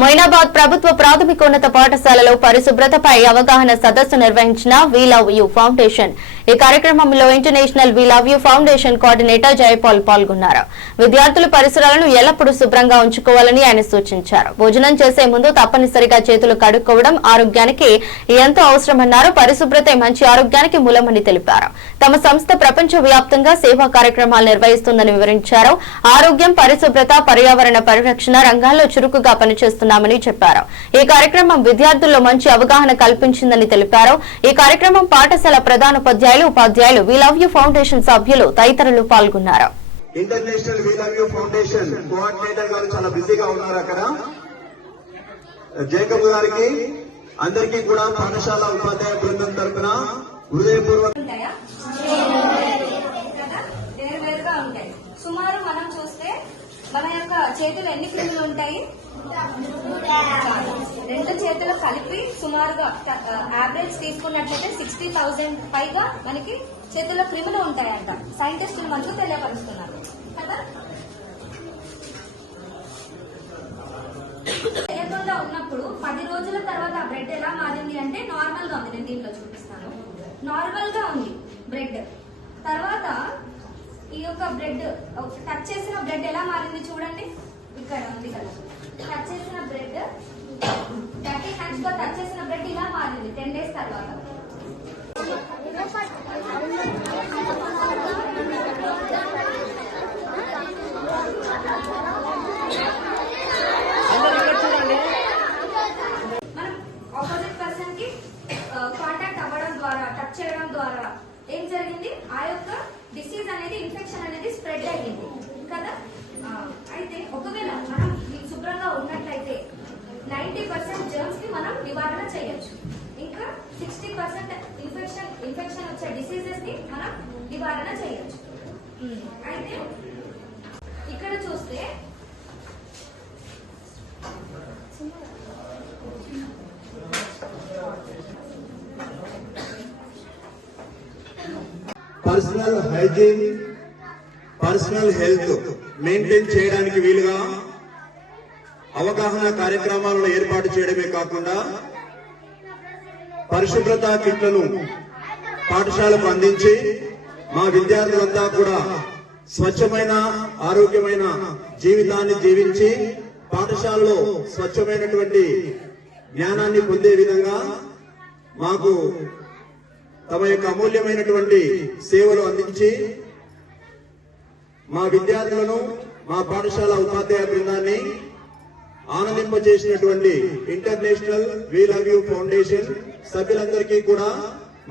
మొయినాబాద్ ప్రభుత్వ ప్రాథమికోన్నత పాఠశాలలో పరిశుభ్రతపై అవగాహన సదస్సు నిర్వహించిన వి లవ్ యూ ఫౌండేషన్. ఈ కార్యక్రమంలో international we love you foundation coordinator Jayapal పాల్గొన్నారు. విద్యార్థులు పరిసరాలను ఎల్లప్పుడూ శుభ్రంగా ఉంచుకోవాలని ఆయన సూచించారు. భోజనం చేసే ముందు తప్పనిసరిగా చేతులు కడుక్కోవడం ఆరోగ్యానికి ఎంతో అవసరమన్నారు. పరిశుభ్రతే మంచి ఆరోగ్యానికి మూలమని తెలిపారు. తమ సంస్థ ప్రపంచ వ్యాప్తంగా సేవా కార్యక్రమాలు నిర్వహిస్తుందని వివరించారు. ఆరోగ్యం, పరిశుభ్రత, పర్యావరణ పరిరక్షణ రంగాల్లో చురుకుగా పనిచేస్తున్నామని చెప్పారు. ఈ కార్యక్రమం విద్యార్థుల్లో మంచి అవగాహన కల్పించిందని తెలిపారు. ఈ కార్యక్రమం పాఠశాల ప్రధానోపాధ్యాయులు, ఉపాధ్యాయులు, వి లవ్ యూ ఫౌండేషన్ సభ్యులు తదితరులు పాల్గొన్నారు. International we love you foundation coordinator గారు చాలా బిజీగా ఉన్నారు. అక్కడ జేకబ్ గారికి అందరికీ కూడా పాఠశాల ఉపాధ్యాయ బృందం తరఫున హృదయపూర్వక సుమారు మనం చూస్తే మన యొక్క చేతులు ఎన్ని క్రిములు ఉంటాయి? 2 చేతులు కలిపి సుమారుగా యావరేజ్ తీసుకున్నట్లయితే 60,000 పైగా మనకి చేతుల్లో క్రిములు ఉంటాయంట. సైంటిస్టులు మనకు తెలియపరుస్తున్నారు కదా. తెలియకుండా ఉన్నప్పుడు 10 రోజుల తర్వాత ఆ బ్రెడ్ ఎలా మారింది అంటే నార్మల్ గా ఉంది. నేను దీంట్లో చూపిస్తాను. నార్మల్ గా ఉంది బ్రెడ్. తర్వాత ఈ యొక్క బ్రెడ్ టచ్ చేసిన బ్రెడ్ ఎలా మారింది చూడండి. ఇక్కడ ఉంది కదా, టచ్ చేసిన బ్రెడ్ 30 హ్యాండ్స్ తో టచ్ చేసిన బ్రెడ్ ఇలా మారింది 10 డేస్ తర్వాత. మనం ఆపోజిట్ పర్సన్ కి కాంటాక్ట్ అవ్వడం ద్వారా, టచ్ చేయడం ద్వారా ఏం జరిగింది? ఆ యొక్క డిసీజ్ అనేది, ఇన్ఫెక్షన్ అనేది స్ప్రెడ్ అయ్యింది కదా. అయితే ఒకవేళ మనం శుభ్రంగా ఉన్నట్లయితే 90% జర్మ్స్ ని మనం నివారణ చేయొచ్చు. ఇంకా 60% ఇన్ఫెక్షన్ వచ్చే డిసీజెస్ ని మనం నివారణ చేయొచ్చు. అయితే ఇక్కడ చూస్తే personal hygiene, personal health maintain చేయడానికి వీలుగా అవగాహన కార్యక్రమాలను ఏర్పాటు చేయడమే కాకుండా పరిశుభ్రత కిట్లను పాఠశాలకు అందించి మా విద్యార్థులంతా కూడా స్వచ్ఛమైన, ఆరోగ్యమైన జీవితాన్ని జీవించి పాఠశాలలో స్వచ్ఛమైనటువంటి జ్ఞానాన్ని పొందే విధంగా మాకు తమ యొక్క అమూల్యమైనటువంటి సేవలు అందించి మా విద్యార్థులను, మా పాఠశాల ఉపాధ్యాయ బృందాన్ని ఆనందింపజేసినటువంటి international we love you foundation సభ్యులందరికీ కూడా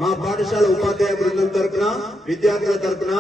మా పాఠశాల ఉపాధ్యాయ బృందం తరఫున, విద్యార్థుల తరఫున